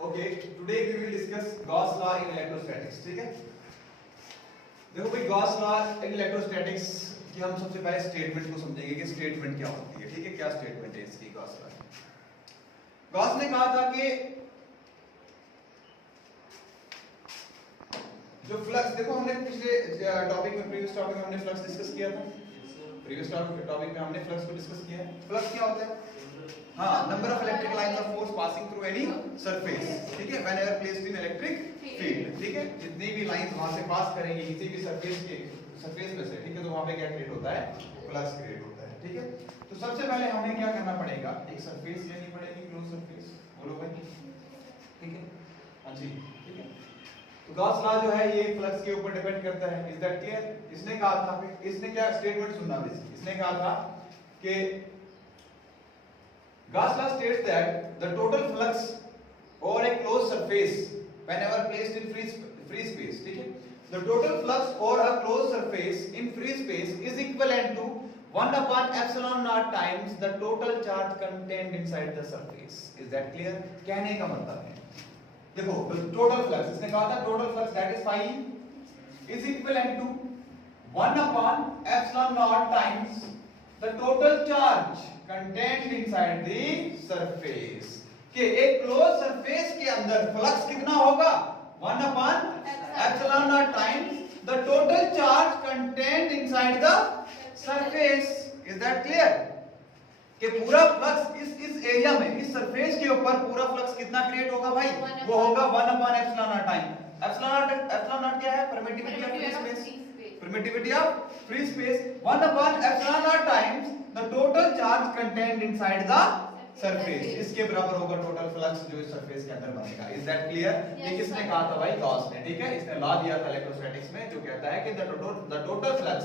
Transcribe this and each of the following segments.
Okay, today we will discuss Gauss law in electrostatics. ठीक है, देखो भाई गॉस लॉ इन इलेक्ट्रोस्टैटिक्स की हम सबसे पहले स्टेटमेंट को समझेंगे कि स्टेटमेंट क्या होती है. ठीक है, क्या स्टेटमेंट है इसकी. गॉस ने कहा था कि जो फ्लक्स, देखो हमने पिछले टॉपिक में प्रीवियस टॉपिक में हमने फ्लक्स डिस्कस किया था. प्रीवियस टॉपिक में हमने फ्लक्स को डिस्कस किया है. फ्लक्स क्या होता है? हाँ, number of electric lines of force passing through any surface. ठीक है, whenever placed in electric field. ठीक है, जितनी भी लाइंस वहां से पास करेंगी किसी भी सरफेस में से, ठीक है, तो वहां पे क्या क्रिएट होता है? फ्लक्स क्रिएट होता है. ठीक है, तो सबसे पहले हमें क्या करना पड़ेगा? एक सरफेस लेनी पड़ेगी, क्लोज सरफेस. बोलो भाई. ठीक है, हाँ जी. ठीक है, तो गॉस लॉ जो है ये फ्लक्स के ऊपर डिपेंड करता है. Is that clear? इसने कहा था, इसने क्या स्टेटमेंट सुनना है? इसने कहा था कि Gauss law states that the total flux over a closed surface whenever placed in free space, ठीक है, the total flux over a closed surface in free space is equivalent to 1 upon epsilon naught times the total charge contained inside the surface. Is that clear? कहने का मतलब है, देखो total flux, इसने कहा था total flux that is phi is equivalent to 1 upon epsilon naught times the total charge contained inside the surface. कि एक क्लोज सरफेस के अंदर फ्लक्स कितना होगा? 1 upon epsilon naught times the total charge contained inside the surface. Is that clear? कि पूरा flux इस area में, इस सरफेस के ऊपर पूरा फ्लक्स कितना क्रिएट होगा भाई? वो होगा 1 upon epsilon naught time. epsilon naught क्या है? Permittivity of free space. Permittivity of free space 1 upon epsilon naught times the total charge contained inside the surface. इसके बराबर होगा टोटल फ्लक्स जो इस सरफेस के अंदर बनेगा. Is that clear? ये किसने कहा था भाई? गॉस ने. ठीक है, इसने लॉ दिया था इलेक्ट्रोस्टैटिक्स में जो कहता है कि the total flux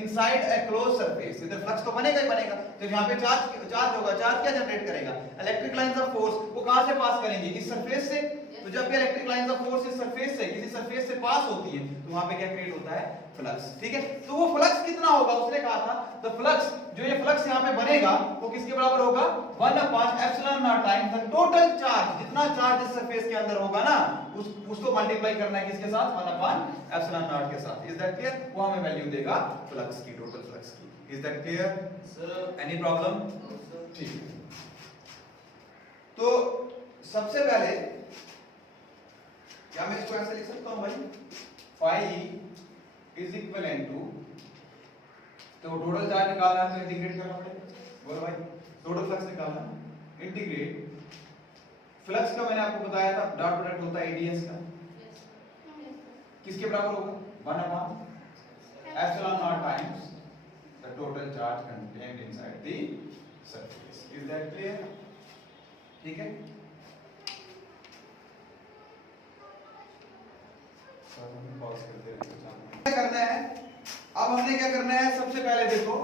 inside a closed surface, इधर फ्लक्स तो बनेगा ही बनेगा. तो यहाँ पे चार्ज होगा. चार्ज क्या जनरेट करेगा? Electric lines of force. वो कहां से पास करेंगे? इस सरफेस से. तो जब भी इलेक्ट्रिक लाइंस ऑफ फोर्स इस सरफेस से, किसी सरफेस से पास होती है, तो वहां पे क्या क्रिएट होता है? फ्लक्स. ठीक है, तो वो फ्लक्स कितना होगा? उसने कहा था द फ्लक्स, जो ये फ्लक्स यहाँ पे बनेगा वो किसके बराबर होगा? 1 upon epsilon naught times the total charge. जितना चार्ज इस सरफेस के अंदर होगा ना, उसको मल्टीप्लाई करना है किसके साथ? 1 upon epsilon naught के साथ. Is that clear? वो हमें वैल्यू देगा फ्लक्स की, टोटल फ्लक्स की. Is that clear sir? Any problem? ठीक है, तो सबसे पहले क्या मैं इसको ऐसे लिख सकता हूं भाई? phi is equivalent to, तो टोटल चार्ज निकालना है तो इंटीग्रेट करना पड़ेगा. बोलो भाई, टोटल फ्लक्स निकालना, इंटीग्रेट फ्लक्स का मैंने आपको बताया था डॉट प्रोडक्ट होता है एडीएस का. किसके बराबर होगा? 1 upon epsilon naught times the total charge contained inside the surface. Is that clear? ठीक है, पॉज करते रहिए. क्या करना है अब? हमने क्या करना है? सबसे पहले देखो,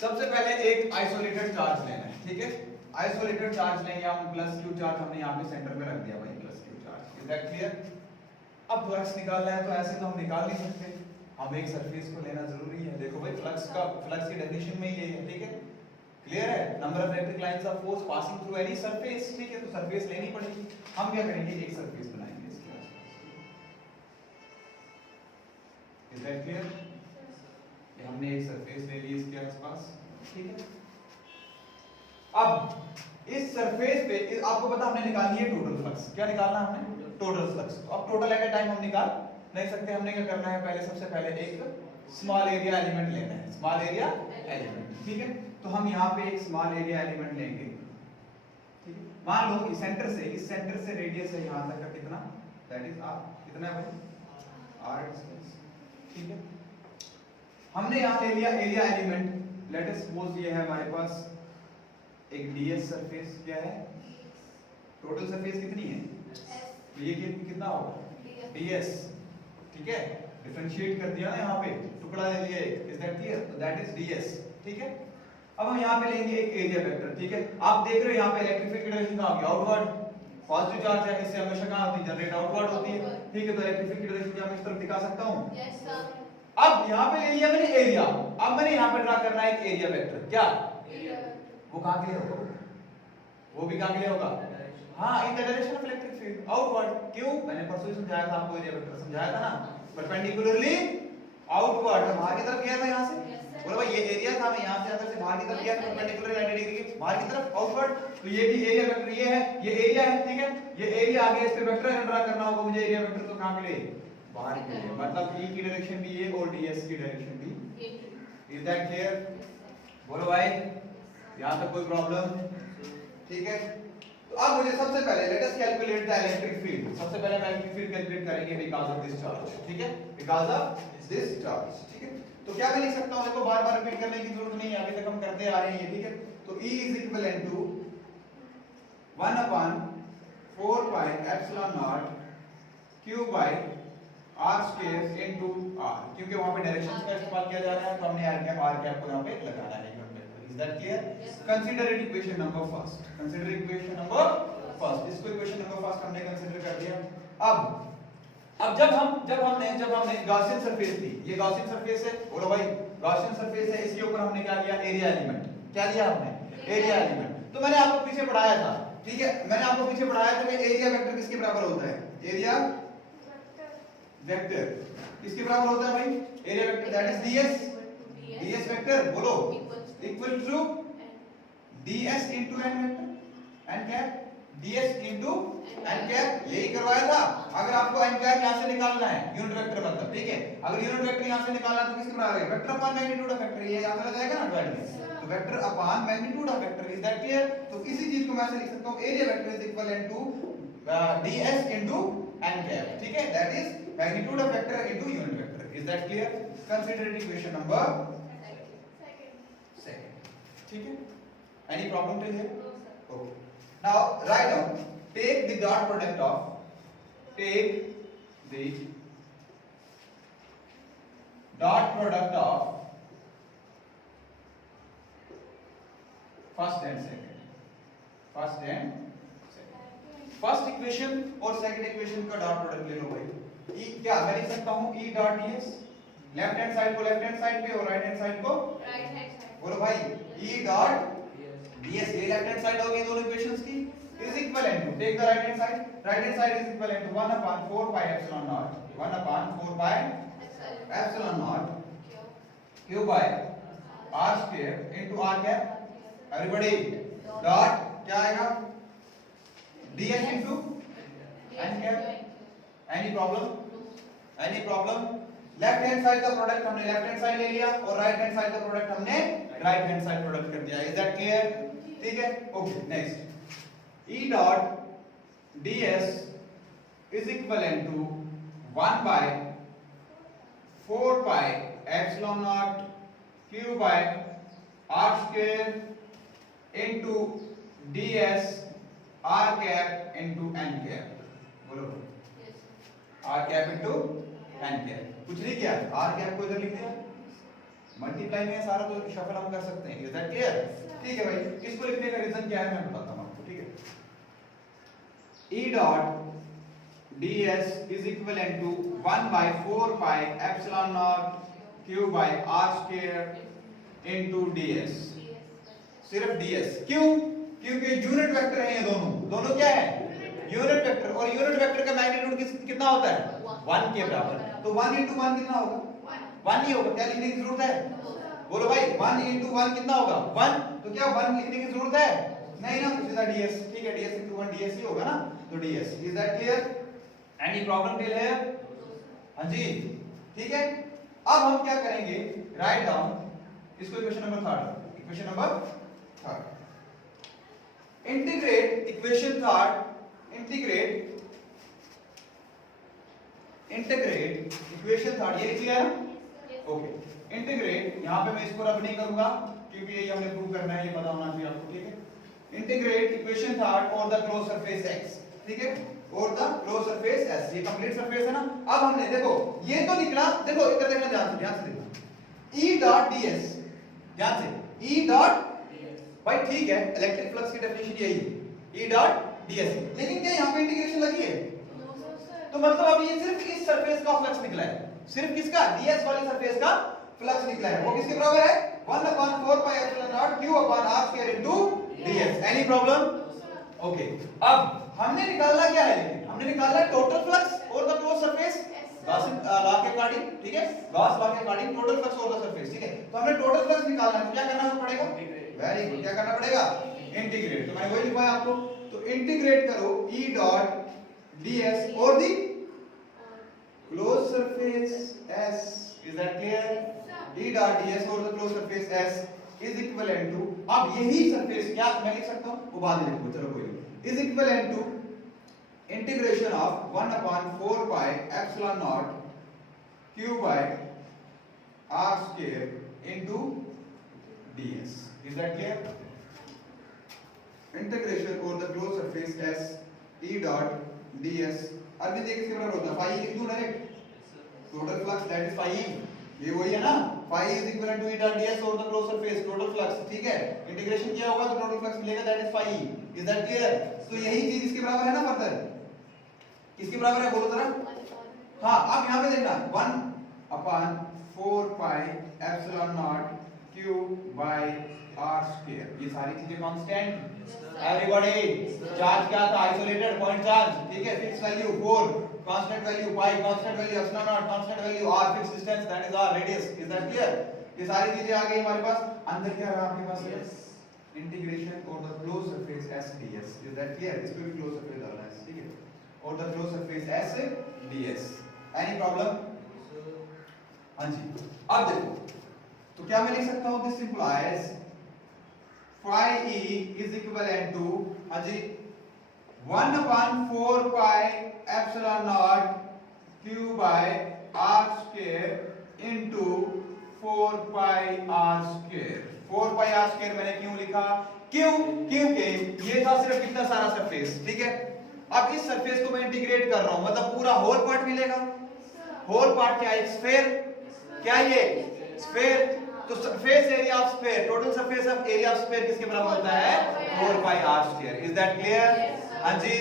सबसे पहले एक आइसोलेटेड चार्ज लेना है. ठीक है, आइसोलेटेड चार्ज लेंगे हम. प्लस क्यू चार्ज हमने यहाँ पे सेंटर में रख दिया भाई, plus Q charge. Is that clear? अब फ्लक्स निकालना है तो ऐसे तो हम निकाल नहीं सकते, हम एक सरफेस को लेना जरूरी है. देखो भाई, फ्लक्स की डेफिनेशन में ये है. ठीक है, क्लियर है? Number of electric lines of force passing through any surface. ठीक है, तो सरफेस लेनी पड़ेगी. हम क्या करेंगे? एक सरफेस बनाएंगे इसके आसपास. Is that clear? ये हमने एक सरफेस ले ली इसके आसपास. ठीक है, अब इस सरफेस पे आपको पता हमने निकालनी है टोटल फ्लक्स. क्या निकालना है हमने? Total flux. अब टोटल एट ए टाइम हम निकाल नहीं सकते. हमने क्या करना है? पहले सबसे पहले एक स्मॉल एरिया एलिमेंट लेना है. Small area element. ठीक है, तो हम यहाँ पे एक स्मॉल एरिया एलिमेंट लेंगे. ठीक है, मान लो इस सेंटर से रेडियस है यहाँ तक का कितना? That is r. कितना है भाई? r distance. ठीक है, हमने यहाँ ले लिया area element. Let us suppose ये है हमारे पास एक ds सरफेस. क्या है? टोटल सरफेस कितनी है? तो ये कितना होगा? ds. ठीक है, डिफरेंशिएट कर दिया ना, यहाँ पे टुकड़ा ले लिया एक. Is that clear? तो दैट इज ds. ठीक है, अब हम यहाँ पे लेंगे एक एरिया वेक्टर. ठीक है, आप देख रहे हो यहाँ पे इलेक्ट्रिक फील्ड की डायरेक्शन कहाँ होगी? आउटवर्ड. पॉजिटिव चार्ज है, इससे हमेशा कहाँ होती है? जनरेट आउटवर्ड होती है. ठीक है, तो इलेक्ट्रिक फील्ड की डायरेक्शन क्या मैं इस तरफ दिखा सकता हूँ? Yes sir. अब यहाँ पे ले लिया मैंने एरिया. अब मैंने यहाँ पे ड्रा करना है एक एरिया वेक्टर. क्या एरिया? वो कहाँ के लिए होगा? वो भी कहाँ के लिए होगा? हाँ, in the direction of electric field. Outward. क्यों? मैंने परसों ही समझाया था आपको, एरिया वेक्टर समझाया था ना, परपेंडिकुलरली आउटवर्ड, बाहर की तरफ गया था यहाँ से, बोला भाई ये एरिया था, मैं यहाँ से अंदर से बाहर की तरफ गया, परपेंडिकुलर 90 डिग्री के बाहर की तरफ आउटवर्ड, तो ये भी एरिया वेक्टर ये है, ये एरिया है, ठीक है, ये एरिया आगे इस पे वेक्टर ड्रा करना होगा मुझे, एरिया वेक्टर तो कहां मिले, बाहर की तरफ, मतलब ई की डायरेक्शन भी ये और डीएस की डायरेक्शन भी। Is that clear? बोलो भाई, यहां तक कोई प्रॉब्लम? ठीक है, तो अब मुझे सबसे पहले let us calculate the electric field. सबसे पहले हम इलेक्ट्रिक फील्ड कैलकुलेट करेंगे बिकॉज़ ऑफ दिस चार्ज, ठीक है, बिकॉज़ ऑफ दिस चार्ज, ठीक है। तो क्या मैं लिख सकता हूं, देखो बार-बार रिपीट करने की जरूरत नहीं है, अभी तक हम करते आ रहे हैं ये, ठीक है। तो E is equivalent to 1 upon 4 pi epsilon naught q by r square into r, क्योंकि वहां पे डायरेक्शंस का इस्तेमाल किया जा रहा है, तो हमने r कैप को यहां पे लगाना है। Is that clear? Consider it equation number first, consider equation number first, इसको इक्वेशन नंबर फर्स्ट हमने कंसीडर कर दिया। अब जब हमने गॉसियन सरफेस ली, ये गॉसियन सरफेस है, बोलो भाई गॉसियन सरफेस है, इसके ऊपर हमने क्या लिया, एरिया एलिमेंट, क्या लिया हमने, एरिया एलिमेंट। तो मैंने आपको पीछे पढ़ाया था, ठीक है, मैंने आपको पीछे पढ़ाया था कि एरिया वेक्टर किसके बराबर होता है, एरिया वेक्टर किसके बराबर होता है भाई, area vector that is DS, DS vector बोलो equal to ds into n vector, n cap, ds into n cap, यही करवाया था। अगर आपको n कैप यहां से निकालना है, यूनिट वेक्टर मतलब, ठीक है, अगर यूनिट वेक्टर यहां से निकालना है तो किसके बराबर है, vector upon magnitude of vector, ये यहां चला जाएगा ना डिवाइड, तो vector upon magnitude of vector. Is that clear? तो इसी चीज को मैं ऐसे लिख सकता हूं, area vector is equivalent to ds into n cap, ठीक है, that is magnitude of vector into unit vector. Is that clear? Consider equation number second, ठीक है। Any problem till here? No, sir. Okay. Now write down. Take the dot product of. Take the dot product of first and second. First and second. First equation और second equation का dot product ले लो भाई. E क्या मैं लिख सकता हूँ E dot ds. Left hand side को लेफ्ट हैंड साइड पे और राइट हैंड साइड को राइट हैंड साइड. बोलो भाई E dot ds, ये लेफ्ट हैंड साइड होगी दोनों इक्वेशंस की, is equivalent to, take the right hand side is equivalent to 1 upon 4 pi epsilon naught, 1 upon 4 pi epsilon naught q by r square into r cap, everybody dot क्या आएगा, ds into n cap। Any problem? Left hand side का product हमने left hand side ले लिया और right hand side का product हमने right hand side product कर दिया। Is that clear? ठीक है, okay. Next, E dot ds is equivalent to 1 by 4 pi epsilon naught q by r square into ds r cap into n cap। बोलो r cap into n cap, कुछ नहीं किया, r cap को इधर लिख दिया, मल्टीप्लाई में सारा तो शफल हम कर सकते हैं। Is that clear? ठीक है भाई, इसको लिखने का रीजन क्या है मैं बताता हूं आपको, ठीक है। E dot ds is equivalent to 1 by 4 pi epsilon naught q by r square into ds, सिर्फ ds। क्यों? क्योंकि यूनिट वेक्टर है ये दोनों क्या है, यूनिट वेक्टर, और यूनिट वेक्टर का मैग्नीट्यूड कितना होता है, 1 के बराबर। तो 1 into 1 कितना होगा, 1 ही होगा, क्या लिखने की जरूरत है, बोलो भाई 1 into 1 कितना होगा, 1। तो क्या 1 लिखने की जरूरत है, नहीं ना, तो सीधा ds, ठीक है, ds into 1 ds ही होगा ना, तो ds। Is that clear? Any problem till here? हां जी, ठीक है। अब हम क्या करेंगे, राइट डाउन इसको equation number 3, equation number 3, integrate equation 3, integrate equation 3, ये लिख लिया ना, ओके। इंटीग्रेट, यहां पे मैं इसको रब नहीं करूंगा क्योंकि ये हमने प्रूव करना है, ये पता होना चाहिए आपको, ठीक है। इंटीग्रेट इक्वेशन 3 और द क्लोज सरफेस x, ठीक है, और द क्लोज सरफेस s, ये कंप्लीट सरफेस है ना। अब हमने देखो ये तो निकला, देखो इधर देखना, ध्यान से देखना, E डॉट ds, ध्यान से E डॉट, भाई ठीक है, इलेक्ट्रिक फ्लक्स की डेफिनेशन यही है, E डॉट ds, लेकिन क्या यहां पे इंटीग्रेशन लगी है, तो मतलब अब ये सिर्फ इस सरफेस का फ्लक्स निकला है, सिर्फ किसका, ds वाली सरफेस का फ्लक्स निकला है, वो किसके बराबर है, 1 upon 4 pi epsilon naught q upon r square into ds। Any problem? Okay. अब हमने निकालना क्या है, लेकिन हमने निकाला है टोटल फ्लक्स और the close surface Gauss law के अकॉर्डिंग, ठीक है, गॉस लॉ के अकॉर्डिंग टोटल फ्लक्स और द सरफेस, ठीक है। तो हमें टोटल फ्लक्स निकालना है तो क्या करना पड़ेगा? वेरी गुड, क्या करना पड़ेगा? इंटीग्रेट। तो मैंने वही लिखवाया आपको, तो इंटीग्रेट करो E डॉट ds और the close surface S, is that clear? E dot ds और the close surface S is equivalent to, अब यही सरफेस क्या मैं लिख सकता हूं, वो बाद में लिखूंगा, चलो कोई नहीं, is equivalent to integration of 1 upon 4 pi epsilon naught q by r square into ds, is that clear? Integration over the close surface S E dot ds, अभी देखिए किसके बराबर होता है, phi लिख दूं direct, total flux that is phi E, ये वही है ना, phi is equivalent to E dot ds over the closed surface, total flux, ठीक है, इंटीग्रेशन किया होगा तो टोटल फ्लक्स मिलेगा, that is phi E, is that clear? तो यही चीज इसके बराबर है ना, फर्दर किसके बराबर है बोलो जरा? हाँ, अब यहाँ पे देखना 1 upon 4 pi epsilon naught q by r square, ये सारी चीजें कांस्टेंट, एवरीबॉडी, चार्ज क्या था? आइसोलेटेड पॉइंट चार्ज, ठीक है, fix value 4, constant value pi, constant value epsilon naught, constant value r, fix distance that is r, radius, is that clear? ये सारी चीजें आ गई हमारे पास, अंदर क्या रहा आपके पास? Integration over the close surface S ds, is that clear? इस पे भी क्लोज सरफेस डालना है, ठीक है, और the close surface S ds, any problem? हाँ जी, अब देखो तो क्या मैं लिख सकता हूं, this implies phi E is equivalent to, हाँ जी, 1 upon 4 pi epsilon naught q by r square into 4 pi r square, 4 pi r square मैंने क्यों लिखा? क्यों? क्योंकि ये था सिर्फ कितना सारा सरफेस, ठीक है, अब इस सरफेस को मैं इंटीग्रेट कर रहा हूं, मतलब पूरा होल पार्ट मिलेगा, होल पार्ट क्या है? स्फीयर, क्या ये स्फीयर, तो surface area of sphere, total surface of area of sphere किसके बराबर होता है? 4 pi r square, is that clear? हां जी,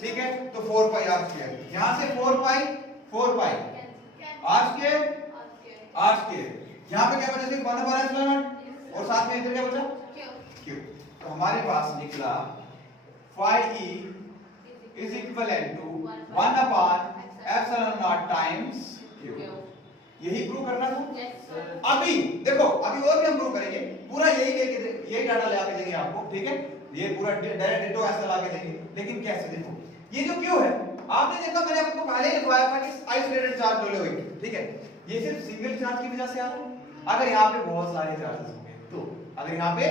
ठीक है, तो 4 pi r square, यहां से 4 pi r square, यहां पे क्या बचा? सिर्फ 1 upon epsilon naught और साथ में इधर क्या बचा? q, तो हमारे पास निकला phi E is equivalent to 1 upon epsilon naught times q, यही प्रूव करना था। अभी देखो, अभी और भी हम प्रूव करेंगे, पूरा यही डाटा ले आके देंगे आपको, ठीक है, ये पूरा डायरेक्ट डिटो ऐसा ला के देंगे, लेकिन कैसे? देखो ये जो क्यू है, आपने देखा मैंने आपको पहले ही लिखवाया था कि आइसोलेटेड चार्ज डोले हुए, ठीक है, ये सिर्फ सिंगल चार्ज की वजह से आ रहा है। अगर यहाँ पे बहुत सारे चार्जेस होंगे, तो अगर यहाँ पे,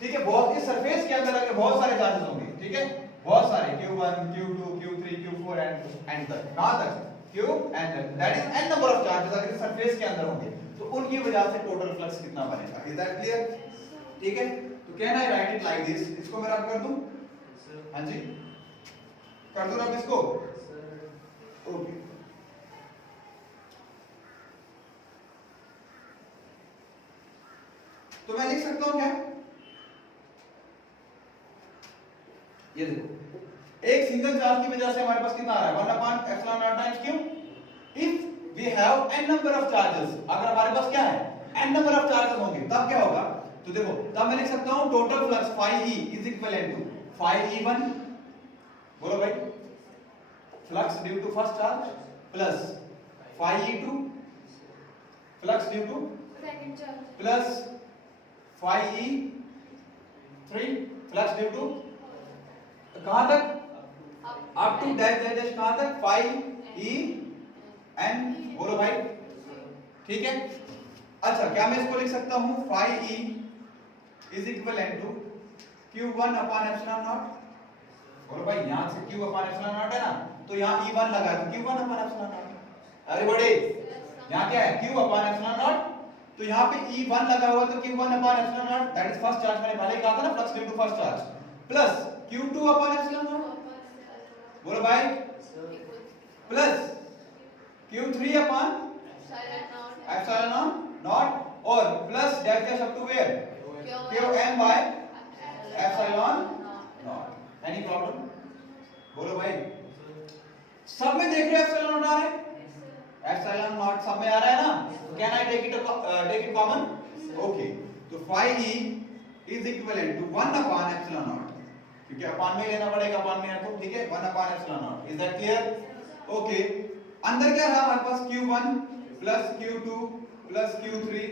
ठीक है, बहुत इस सरफेस के अंदर अगर बहुत सारे चार्जेस होंगे, ठीक है, बहुत सारे q1 q2 q3 q4 and तक, कहां तक? q and that is n number of charges अगर सरफेस के अंदर होंगे तो उनकी वजह से टोटल फ्लक्स कितना बनेगा, इज दैट क्लियर? ठीक है, तो can I right it like this, इसको मैं रब कर दूं? हां जी, कर दूं रब इसको? ओके, तो मैं लिख सकता हूं क्या, ये देखो, एक सिंगल चार्ज की वजह से हमारे पास कितना आ रहा है? 1 upon epsilon naught times q, if we have n number of charges, अगर हमारे पास क्या है? n number of charges होंगे, तब क्या होगा? तो देखो, तब मैं लिख सकता हूं total flux phi E is equivalent to phi E1, बोलो भाई, flux due to first charge plus phi E2 flux due to second charge plus phi E3 flux due to, कहां तक? Up to dash dash dash, कहां तक? phi E n, बोलो भाई, ठीक है। अच्छा, क्या मैं इसको लिख सकता हूं phi E is equivalent to q1 upon epsilon naught, बोलो भाई, यहां से q upon epsilon naught है ना, तो यहां E1 लगा है तो q1 upon epsilon naught, everybody, यहां क्या है? q upon epsilon naught, तो यहां पे E1 लगा हुआ तो q1 upon epsilon naught, that is first charge, मैंने पहले कहा था ना, flux due to first charge, plus q2 upon epsilon naught, बोलो भाई, plus q3 upon epsilon naught, और plus dash dash up to where? qm by epsilon naught, any problem? बोलो भाई, सब में देख रहे हो epsilon naught आ रहा है, epsilon naught सब में आ रहा है ना, can I take it common? Okay, तो phi E is equivalent to 1 upon epsilon naught क्योंकि अपान में लेना पड़ेगा, अपान में है तो ठीक है 1 upon epsilon naught. Is that clear? Okay अंदर क्या रहा हमारे पास q1 plus q2 plus q3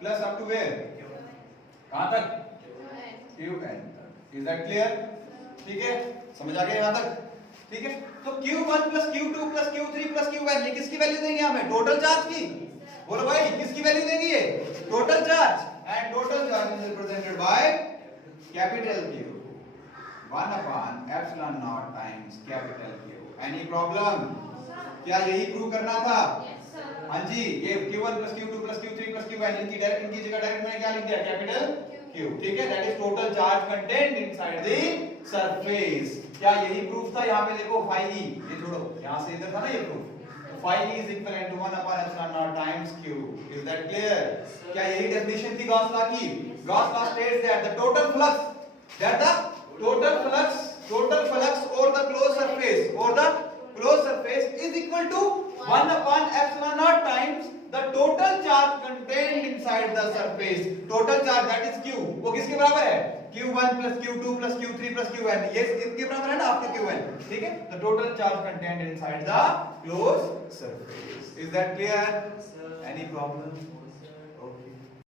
plus up to where कहां तक qn तक. Is that clear? ठीक है समझ आ गया यहां तक. ठीक है तो q1 plus q2 plus q3 plus qn ये किसकी वैल्यू देंगे हमें? टोटल चार्ज की. बोलो भाई किसकी वैल्यू देंगे ये? Total charge. And total charge is represented by capital Q 1 upon epsilon naught times capital Q. Any problem? क्या यही प्रूव करना था? हाँ जी ये q1 plus q2 plus q3 plus qn इनकी जगह डायरेक्ट मैंने क्या लिख दिया? Capital Q. ठीक है that is total charge content inside the surface. क्या यही प्रूफ था? यहाँ पे देखो phi e ये छोड़ो यहाँ से इधर था ना ये proof. phi e is equivalent to 1 upon epsilon naught times q. Is that clear? क्या यही डेफिनेशन थी गॉस लॉ की? Gauss law states that the total flux over the closed surface is equal to 1 upon epsilon naught times the total charge contained inside the surface. Total charge that is q वो किसके बराबर है? q1 plus q2 plus q3 plus qn. ये इसके बराबर है ना आपके qn. ठीक है the total charge contained inside the closed surface. Is that clear? Any problem?